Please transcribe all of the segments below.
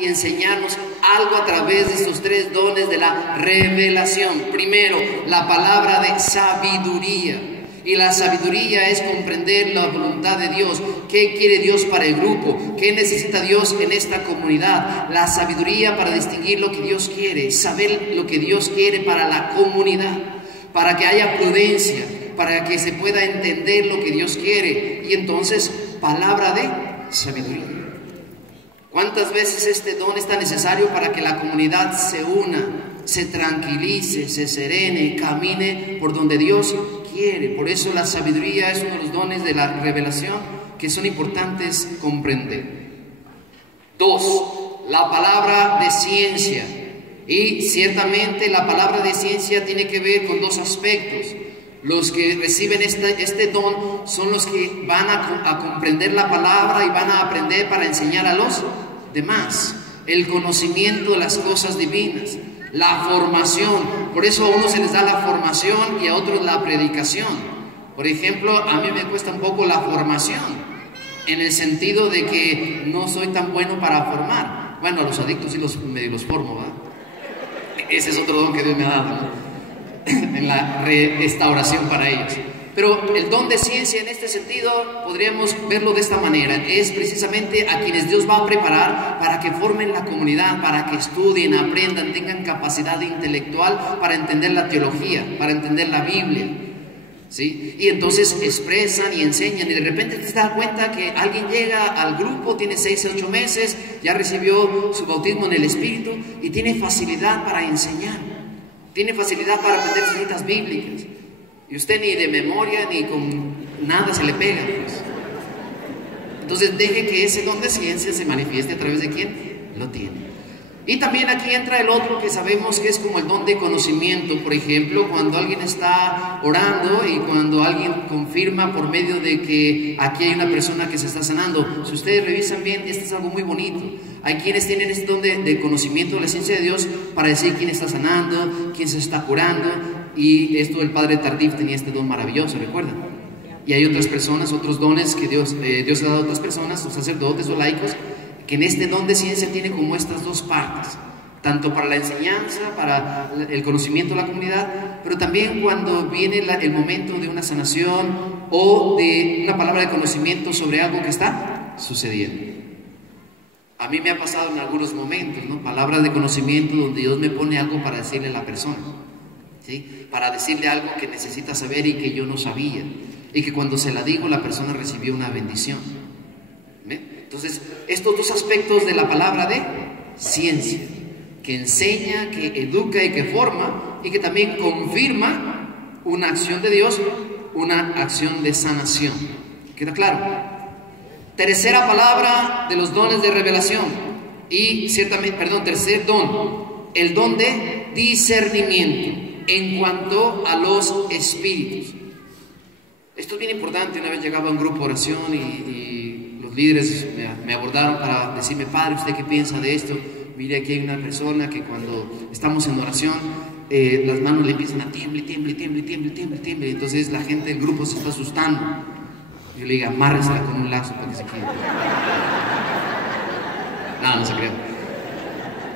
y enseñarnos algo a través de estos tres dones de la revelación. Primero, la palabra de sabiduría. Y la sabiduría es comprender la voluntad de Dios. ¿Qué quiere Dios para el grupo? ¿Qué necesita Dios en esta comunidad? La sabiduría para distinguir lo que Dios quiere, saber lo que Dios quiere para la comunidad, para que haya prudencia, para que se pueda entender lo que Dios quiere. Y entonces, palabra de sabiduría. ¿Cuántas veces este don es tan necesario para que la comunidad se una, se tranquilice, se serene, camine por donde Dios quiere? Por eso la sabiduría es uno de los dones de la revelación que son importantes comprender. 2, la palabra de ciencia. Y ciertamente la palabra de ciencia tiene que ver con dos aspectos. Los que reciben este don son los que van a comprender la palabra y van a aprender para enseñar a los demás. El conocimiento de las cosas divinas, la formación. Por eso a unos se les da la formación y a otros la predicación. Por ejemplo, a mí me cuesta un poco la formación, en el sentido de que no soy tan bueno para formar. Bueno, a los adictos sí los formo, ¿verdad? Ese es otro don que Dios me ha dado, ¿no? En la restauración para ellos. Pero el don de ciencia en este sentido podríamos verlo de esta manera: es precisamente a quienes Dios va a preparar para que formen la comunidad, para que estudien, aprendan, tengan capacidad intelectual para entender la teología, para entender la Biblia, ¿sí? Y entonces expresan y enseñan, y de repente te das cuenta que alguien llega al grupo, tiene 6 o 8 meses, ya recibió su bautismo en el Espíritu y tiene facilidad para enseñar. Tiene facilidad para aprender citas bíblicas. Y usted ni de memoria ni con nada se le pega, pues. Entonces deje que ese don de ciencia se manifieste a través de quien lo tiene. Y también aquí entra el otro que sabemos que es como el don de conocimiento. Por ejemplo, cuando alguien está orando y cuando alguien confirma por medio de que aquí hay una persona que se está sanando. Si ustedes revisan bien, esto es algo muy bonito. Hay quienes tienen este don de conocimiento de la ciencia de Dios para decir quién está sanando, quién se está curando. Y esto el padre Tardif tenía este don maravilloso, ¿recuerdan? Y hay otras personas, otros dones que Dios le ha dado a otras personas, o sacerdotes o laicos, que en este don de ciencia tiene como estas dos partes, tanto para la enseñanza, para el conocimiento de la comunidad, pero también cuando viene el momento de una sanación o de una palabra de conocimiento sobre algo que está sucediendo. A mí me ha pasado en algunos momentos, ¿no? Palabras de conocimiento donde Dios me pone algo para decirle a la persona, ¿sí? Para decirle algo que necesita saber y que yo no sabía, y que cuando se la digo la persona recibió una bendición. ¿Ve? Entonces, estos dos aspectos de la palabra de ciencia, que enseña, que educa y que forma, y que también confirma una acción de Dios, una acción de sanación. ¿Queda claro? Tercera palabra de los dones de revelación, y ciertamente, tercer don, el don de discernimiento en cuanto a los espíritus. Esto es bien importante. Una vez llegaba a un grupo de oración y los líderes me abordaron para decirme: padre, ¿usted qué piensa de esto? Mire, aquí hay una persona que cuando estamos en oración, las manos le empiezan a tiemble. Entonces la gente del grupo se está asustando. Yo le digo: amárresela con un lazo para que se quede. No se cree.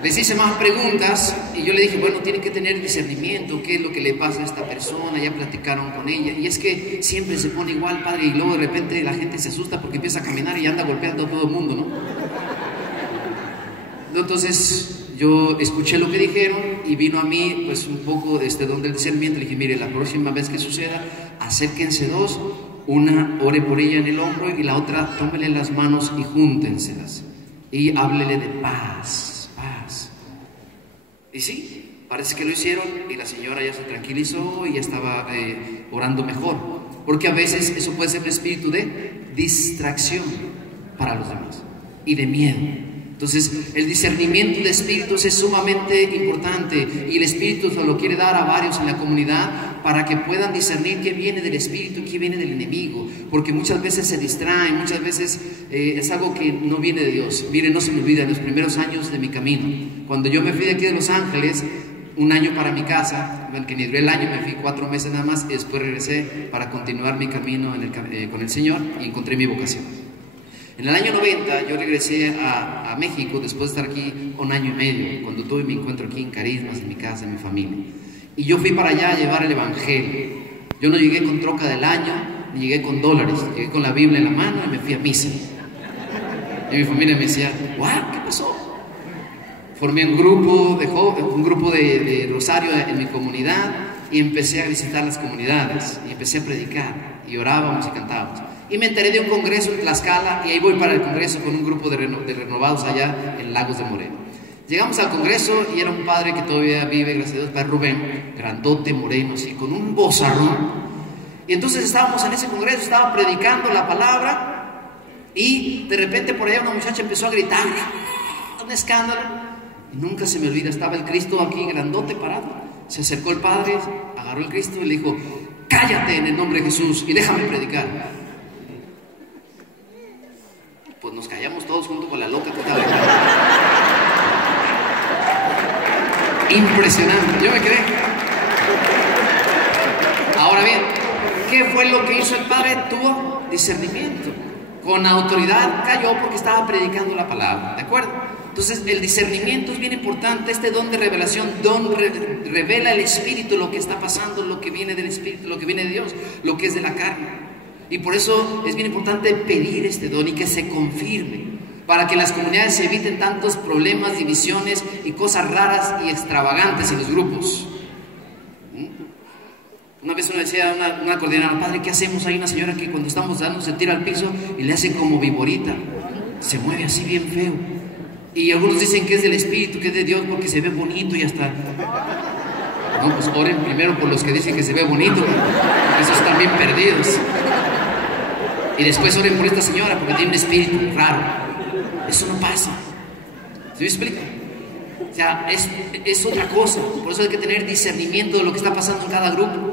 Les hice más preguntas y yo le dije: bueno, tiene que tener discernimiento, qué es lo que le pasa a esta persona. Ya platicaron con ella, y es que siempre se pone igual, padre, y luego de repente la gente se asusta porque empieza a caminar y anda golpeando a todo el mundo, ¿no? Entonces yo escuché lo que dijeron y vino a mí pues un poco de este don del discernimiento. Le dije: mire, la próxima vez que suceda, acérquense dos, una ore por ella en el hombro y la otra tómele las manos y júntenselas y háblele de paz. Y sí, parece que lo hicieron y la señora ya se tranquilizó y ya estaba orando mejor, porque a veces eso puede ser un espíritu de distracción para los demás y de miedo. Entonces el discernimiento de espíritus es sumamente importante, y el Espíritu se lo quiere dar a varios en la comunidad para que puedan discernir qué viene del espíritu y qué viene del enemigo, porque muchas veces se distraen, muchas veces es algo que no viene de Dios. Mire, no se me olvida, en los primeros años de mi camino, cuando yo me fui de aquí de Los Ángeles, un año para mi casa, que ni duré el año, me fui 4 meses nada más, y después regresé para continuar mi camino con el Señor, y encontré mi vocación. En el año 90 yo regresé a México después de estar aquí 1 año y medio, cuando tuve mi encuentro aquí en Carismas, en mi casa, en mi familia. Y yo fui para allá a llevar el Evangelio. Yo no llegué con troca del año, ni llegué con dólares, llegué con la Biblia en la mano y me fui a misa. Y mi familia me decía, ¿what? ¿Qué pasó? Formé un grupo de rosario en mi comunidad y empecé a visitar las comunidades y empecé a predicar y orábamos y cantábamos. Y me enteré de un congreso en Tlaxcala y ahí voy para el congreso con un grupo de renovados allá en Lagos de Moreno. Llegamos al congreso y era un padre que todavía vive, gracias a Dios, padre Rubén, grandote, moreno, así, con un vozarrón. Y entonces estábamos en ese congreso, estaba predicando la palabra y de repente por allá una muchacha empezó a gritar, un escándalo. Y nunca se me olvida, estaba el Cristo aquí grandote parado. Se acercó el padre, agarró el Cristo y le dijo, cállate en el nombre de Jesús y déjame predicar. Pues nos callamos todos junto con la loca que estaba ahí. Impresionante, yo me quedé. Ahora bien, ¿qué fue lo que hizo el padre? Tuvo discernimiento. Con autoridad cayó porque estaba predicando la palabra, ¿de acuerdo? Entonces el discernimiento es bien importante. Este don de revelación, revela el Espíritu, lo que está pasando, lo que viene del Espíritu, lo que viene de Dios, lo que es de la carne. Y por eso es bien importante pedir este don y que se confirme, para que en las comunidades se eviten tantos problemas, divisiones y cosas raras y extravagantes en los grupos. Una vez uno decía a una coordinadora, padre, ¿qué hacemos? Hay una señora que cuando estamos dando se tira al piso y le hace como viborita, se mueve así bien feo. Y algunos dicen que es del Espíritu, que es de Dios, porque se ve bonito y hasta... No, pues oren primero por los que dicen que se ve bonito, porque esos están bien perdidos. Y después oren por esta señora porque tiene un espíritu raro. Eso no pasa. ¿Se me explica? O sea, es otra cosa. Por eso hay que tener discernimiento de lo que está pasando en cada grupo,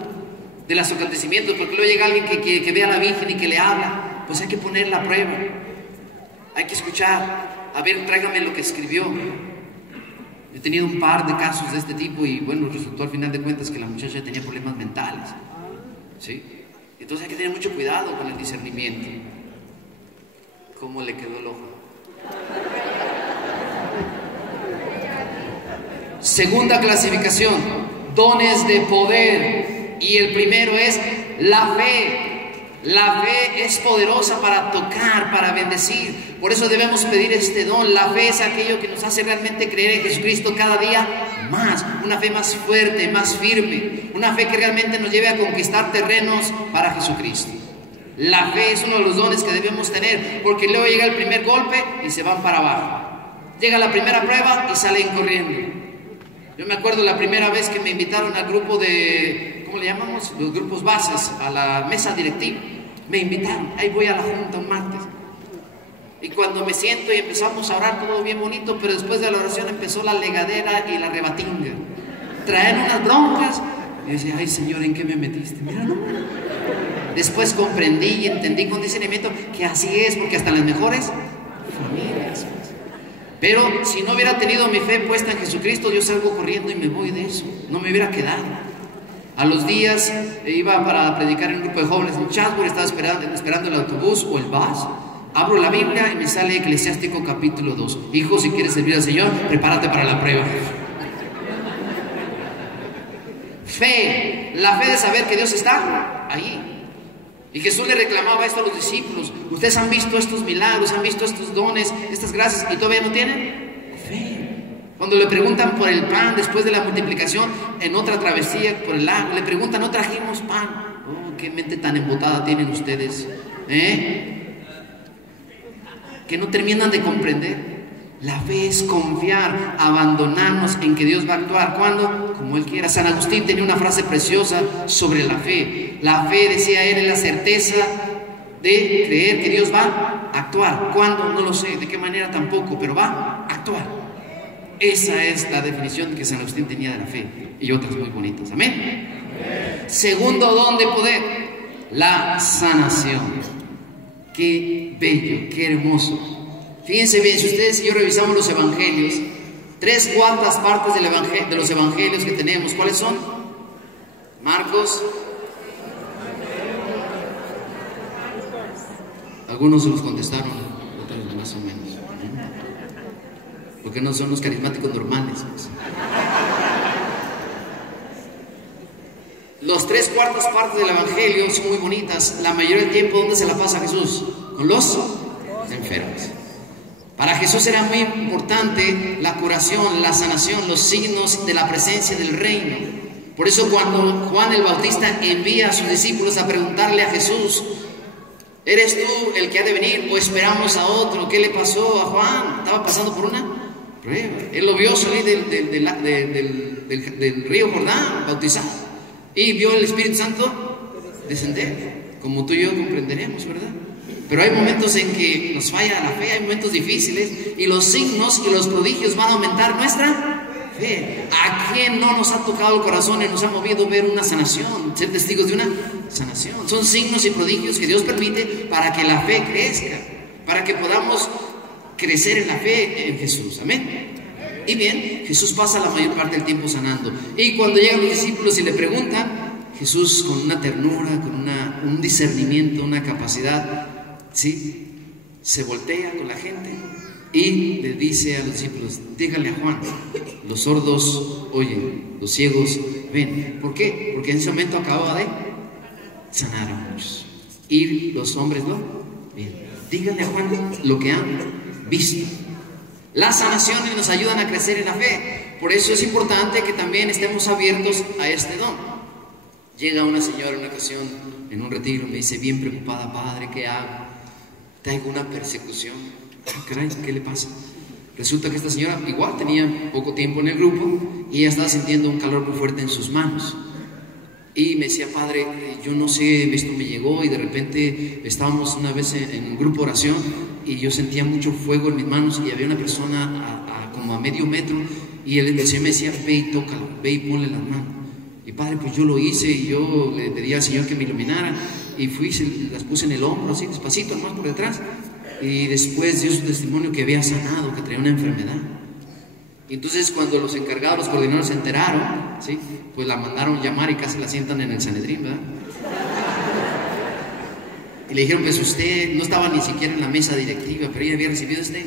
de los acontecimientos, porque luego llega alguien que ve a la Virgen y que le habla. Pues hay que poner la prueba. Hay que escuchar. A ver, tráigame lo que escribió. He tenido un par de casos de este tipo y bueno, resultó al final de cuentas que la muchacha tenía problemas mentales. ¿Sí? Entonces hay que tener mucho cuidado con el discernimiento. ¿Cómo le quedó el ojo? Segunda clasificación, dones de poder. Y el primero es la fe. La fe es poderosa para tocar, para bendecir. Por eso debemos pedir este don. La fe es aquello que nos hace realmente creer en Jesucristo cada día más. Una fe más fuerte, más firme. Una fe que realmente nos lleve a conquistar terrenos para Jesucristo. La fe es uno de los dones que debemos tener, porque luego llega el primer golpe y se van para abajo. Llega la primera prueba y salen corriendo. Yo me acuerdo la primera vez que me invitaron al grupo de, ¿cómo le llamamos? Los grupos bases, a la mesa directiva. Me invitaron, ahí voy a la junta un martes. Y cuando me siento y empezamos a orar, todo bien bonito, pero después de la oración empezó la legadera y la rebatinga. Traen unas broncas. Y decía, ay Señor, ¿en qué me metiste? Mira, no. Después comprendí y entendí con discernimiento que así es, porque hasta las mejores familias. Pero si no hubiera tenido mi fe puesta en Jesucristo, yo salgo corriendo y me voy de eso. No me hubiera quedado. A los días iba para predicar en un grupo de jóvenes en Chatsworth, estaba esperando el autobús o el bus. Abro la Biblia y me sale Eclesiástico capítulo 2. Hijo, si quieres servir al Señor, prepárate para la prueba. Fe, la fe de saber que Dios está ahí. Y Jesús le reclamaba esto a los discípulos. Ustedes han visto estos milagros, han visto estos dones, estas gracias, y todavía no tienen fe. Cuando le preguntan por el pan después de la multiplicación en otra travesía por el lago, le preguntan, ¿no trajimos pan? Oh, qué mente tan embotada tienen ustedes, que no terminan de comprender. La fe es confiar, abandonarnos en que Dios va a actuar. ¿Cuándo? Como Él quiera. San Agustín tenía una frase preciosa sobre la fe. La fe, decía él, es la certeza de creer que Dios va a actuar. ¿Cuándo? No lo sé. ¿De qué manera? Tampoco. Pero va a actuar. Esa es la definición que San Agustín tenía de la fe. Y otras muy bonitas. Amén. Segundo don de poder, la sanación. Qué bello, qué hermoso. Fíjense bien, si ustedes y yo revisamos los evangelios, 3/4 partes de los evangelios que tenemos, ¿cuáles son? Marcos. Algunos se los contestaron. porque no son los carismáticos normales. Los 3/4 partes del Evangelio son muy bonitas. La mayoría del tiempo, ¿dónde se la pasa Jesús? Con los enfermos. Para Jesús era muy importante la curación, la sanación, los signos de la presencia del reino. Por eso cuando Juan el Bautista envía a sus discípulos a preguntarle a Jesús, ¿eres tú el que ha de venir o esperamos a otro? ¿Qué le pasó a Juan? Estaba pasando por una prueba. Él lo vio salir del río Jordán, bautizado, y vio el Espíritu Santo descender, como tú y yo comprenderemos, ¿verdad? Pero hay momentos en que nos falla la fe, hay momentos difíciles, y los signos y los prodigios van a aumentar nuestra fe. ¿A quién no nos ha tocado el corazón y nos ha movido ver una sanación, ser testigos de una sanación? Son signos y prodigios que Dios permite para que la fe crezca, para que podamos crecer en la fe en Jesús. Amén. Y bien, Jesús pasa la mayor parte del tiempo sanando. Y cuando llegan los discípulos y le preguntan, Jesús con una ternura, con un discernimiento, una capacidad, ¿sí?, se voltea con la gente y le dice a los discípulos, díganle a Juan, los sordos oyen, los ciegos ven. ¿Por qué? Porque en ese momento acababa de sanar a muchos y los hombres lo ven. Díganle a Juan lo que han visto. Las sanaciones nos ayudan a crecer en la fe. Por eso es importante que también estemos abiertos a este don. Llega una señora en una ocasión en un retiro, me dice bien preocupada, padre, ¿qué hago? Tengo una persecución. Ah, caray, ¿qué le pasa? Resulta que esta señora igual tenía poco tiempo en el grupo y ella estaba sintiendo un calor muy fuerte en sus manos. Y me decía, padre, yo no sé, esto me llegó y de repente estábamos una vez en un grupo de oración y yo sentía mucho fuego en mis manos y había una persona como a medio metro y el Señor me decía, ve y tócalo, ve y ponle las manos. Y padre, pues yo lo hice y yo le pedí al Señor que me iluminara y fui, las puse en el hombro así despacito, nomás por detrás, y después dio su testimonio que había sanado, que traía una enfermedad. Y entonces cuando los encargados, los coordinadores se enteraron, ¿sí?, pues la mandaron llamar y casi la sientan en el Sanedrín, ¿verdad? Y le dijeron, pues usted no estaba ni siquiera en la mesa directiva, pero ella había recibido este.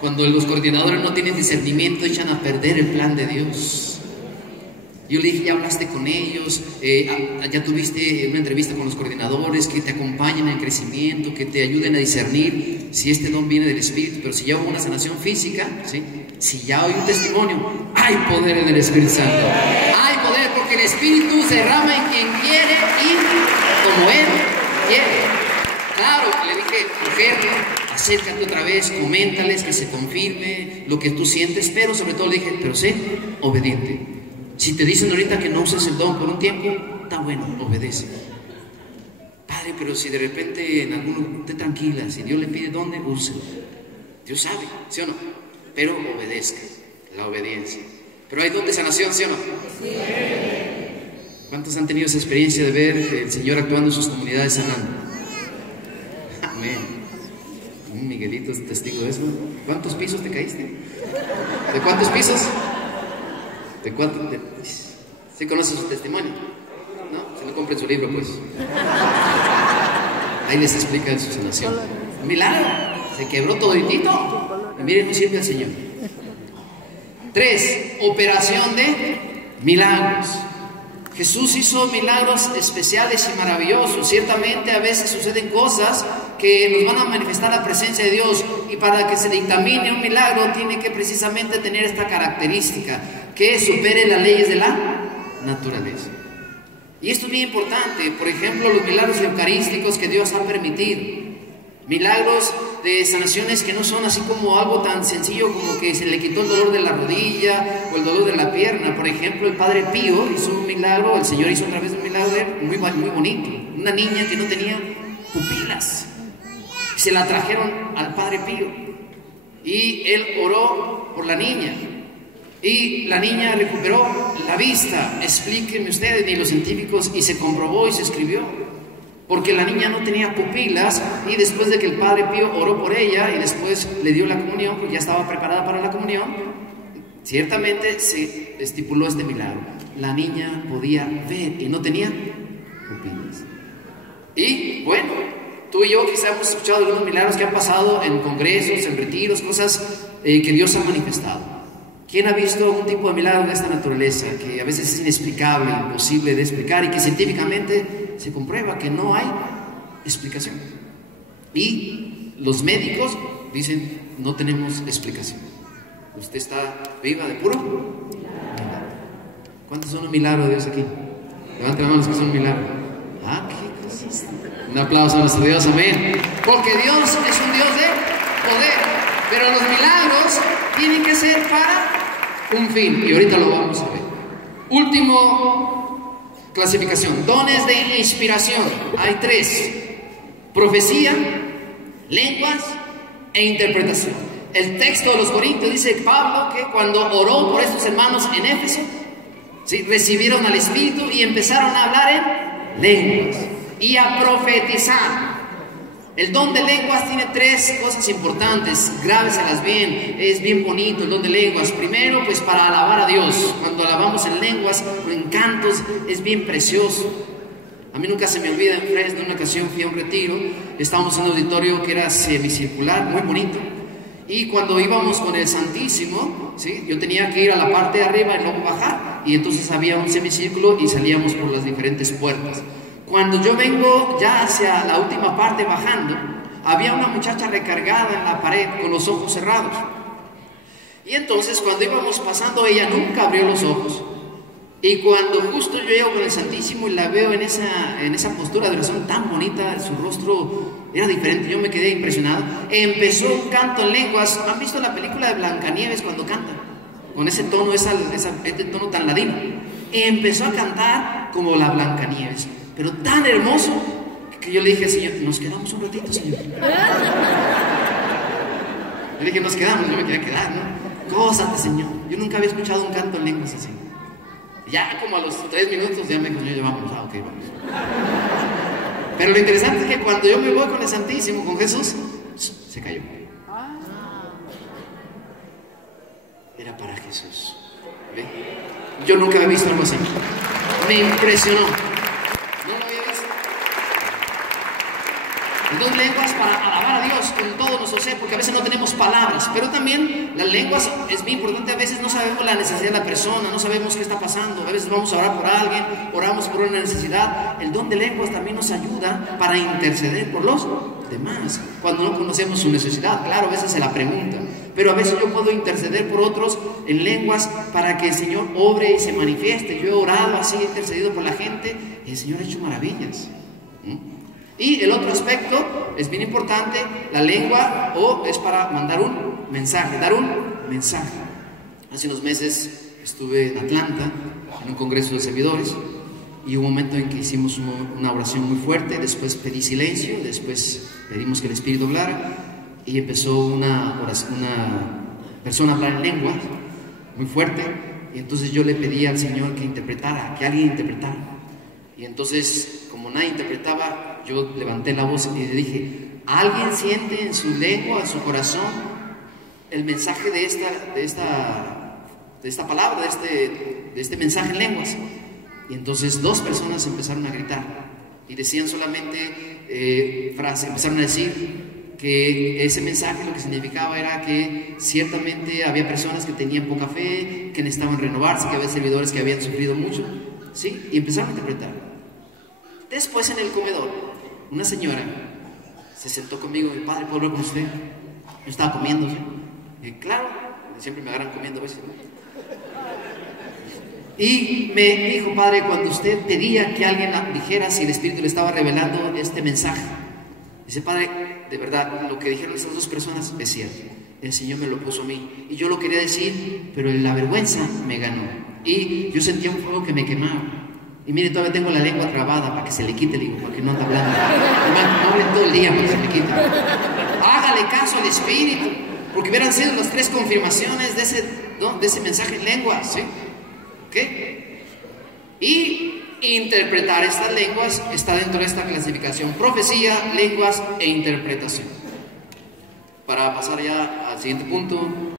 Cuando los coordinadores no tienen discernimiento, echan a perder el plan de Dios. Yo le dije, ya hablaste con ellos, ya tuviste una entrevista con los coordinadores que te acompañen en el crecimiento, que te ayuden a discernir si este don viene del Espíritu. Pero si ya hubo una sanación física, ¿sí?, si ya hay un testimonio, hay poder en el Espíritu Santo. Hay poder porque el Espíritu se derrama en quien quiere y como Él quiere. Claro, le dije, mujer, acércate otra vez, coméntales que se confirme lo que tú sientes, pero sobre todo le dije, pero sé obediente. Si te dicen ahorita que no uses el don por un tiempo, está bueno, obedece. Padre, pero si de repente en alguno, esté tranquila, si Dios le pide dónde, úselo. Dios sabe, ¿sí o no? Pero obedezca, la obediencia. Pero hay don de sanación, ¿sí o no? Sí. ¿Cuántos han tenido esa experiencia de ver el Señor actuando en sus comunidades sanando? Amén. Un Miguelito es testigo de eso. ¿Cuántos pisos te caíste? ¿De cuántos pisos? ¿De cuánto? ¿Sí conoce su testimonio? ¿No? Se lo compren su libro, pues. Ahí les explica su sanación. Un milagro. Se quebró toditito. Y miren, no sirve al Señor. 3. Operación de milagros. Jesús hizo milagros especiales y maravillosos. Ciertamente a veces suceden cosas que nos van a manifestar la presencia de Dios, y para que se dictamine un milagro tiene que precisamente tener esta característica, que supere las leyes de la naturaleza. Y esto es bien importante. Por ejemplo, los milagros eucarísticos que Dios ha permitido, milagros de sanaciones que no son así como algo tan sencillo como que se le quitó el dolor de la rodilla o el dolor de la pierna. Por ejemplo, el Padre Pío hizo un milagro, el Señor hizo otra vez un milagro muy bonito. Una niña que no tenía pupilas, se la trajeron al Padre Pío y él oró por la niña y la niña recuperó la vista. Explíquenme ustedes, ni los científicos, y se comprobó y se escribió, porque la niña no tenía pupilas, y después de que el Padre Pío oró por ella y después le dio la comunión, porque ya estaba preparada para la comunión, ciertamente se estipuló este milagro. La niña podía ver y no tenía pupilas. Y bueno, tú y yo quizá hemos escuchado algunos milagros que han pasado en congresos, en retiros, cosas que Dios ha manifestado. ¿Quién ha visto algún tipo de milagro de esta naturaleza que a veces es inexplicable, imposible de explicar y que científicamente se comprueba que no hay explicación? Y los médicos dicen, no tenemos explicación. Usted está viva de puro milagro. ¿Cuántos son un milagro de Dios aquí? Levanten las manos que son un milagro. Ah, qué cosas. Un aplauso a nuestro Dios, amén. Porque Dios es un Dios de poder, pero los milagros tienen que ser para un fin, y ahorita lo vamos a ver. Último clasificación, dones de inspiración. Hay 3: profecía, lenguas e interpretación. El texto de los Corintios dice Pablo que cuando oró por estos hermanos en Éfeso, ¿sí?, recibieron al Espíritu y empezaron a hablar en lenguas y a profetizar. El don de lenguas tiene 3 cosas importantes, grábeselas bien, es bien bonito el don de lenguas. Primero, pues para alabar a Dios. Cuando alabamos en lenguas o en cantos, es bien precioso. A mí nunca se me olvida, en Fresno, en una ocasión fui a un retiro, estábamos en un auditorio que era semicircular, muy bonito, y cuando íbamos con el Santísimo, ¿sí?, yo tenía que ir a la parte de arriba y luego bajar, y entonces había un semicírculo y salíamos por las diferentes puertas. Cuando yo vengo ya hacia la última parte bajando, había una muchacha recargada en la pared con los ojos cerrados. Y entonces cuando íbamos pasando, ella nunca abrió los ojos. Y cuando justo yo llego con el Santísimo y la veo en esa postura de oración tan bonita, su rostro era diferente, yo me quedé impresionado. Empezó un canto en lenguas. ¿Han visto la película de Blancanieves cuando canta? Con ese tono, ese tono tan ladino. Empezó a cantar como la Blancanieves, pero tan hermoso que yo le dije, Señor, nos quedamos un ratito, Señor. Le dije, nos quedamos, yo me quería quedar, ¿no? Gózate, Señor. Yo nunca había escuchado un canto en lenguas así. Ya como a los 3 minutos ya me dijo, Señor, vamos, ok, vamos. Pero lo interesante es que cuando yo me voy con el Santísimo, con Jesús, se cayó. Era para Jesús. ¿Ve? Yo nunca había visto algo así. Me impresionó. No lo había visto. Entonces, lenguas para alabar a Dios con todo nuestro ser, porque a veces no tenemos palabras, pero también las lenguas es bien importante. A veces no sabemos la necesidad de la persona, no sabemos qué está pasando. A veces vamos a orar por alguien, oramos por una necesidad. El don de lenguas también nos ayuda para interceder por los demás cuando no conocemos su necesidad. Claro, a veces se la preguntan, pero a veces yo puedo interceder por otros en lenguas para que el Señor obre y se manifieste. Yo he orado así, he intercedido por la gente y el Señor ha hecho maravillas. Y el otro aspecto es bien importante, la lengua es para mandar un mensaje, dar un mensaje. Hace unos meses estuve en Atlanta en un congreso de servidores y hubo un momento en que hicimos una oración muy fuerte, después pedí silencio, después pedimos que el Espíritu hablara y empezó una persona a hablar en lengua muy fuerte, y entonces yo le pedí al Señor que interpretara, que alguien interpretara. Y entonces, como nadie interpretaba, yo levanté la voz y le dije, ¿alguien siente en su lengua, en su corazón, el mensaje de esta palabra, de este mensaje en lenguas? Y entonces 2 personas empezaron a gritar y decían solamente frases, empezaron a decir que ese mensaje lo que significaba era que ciertamente había personas que tenían poca fe, que necesitaban renovarse, que había servidores que habían sufrido mucho, ¿sí? Y empezaron a interpretar. Después en el comedor, una señora se sentó conmigo y, padre, ¿puedo hablar con usted? Yo estaba comiendo, ¿sí? Y claro, siempre me agarran comiendo a veces, ¿no? Y me dijo, padre, cuando usted pedía que alguien dijera si el Espíritu le estaba revelando este mensaje, dice, padre, de verdad, lo que dijeron esas 2 personas es cierto. El Señor me lo puso a mí y yo lo quería decir, pero la vergüenza me ganó y yo sentía un fuego que me quemaba. Y mire, todavía tengo la lengua trabada para que se le quite, le digo, para que no ande hablando. No hable todo el día para que se le quite. Hágale caso al Espíritu, porque hubieran sido las 3 confirmaciones de ese mensaje en lenguas, ¿sí? ¿Ok? Y interpretar estas lenguas está dentro de esta clasificación: profecía, lenguas e interpretación. Para pasar ya al siguiente punto.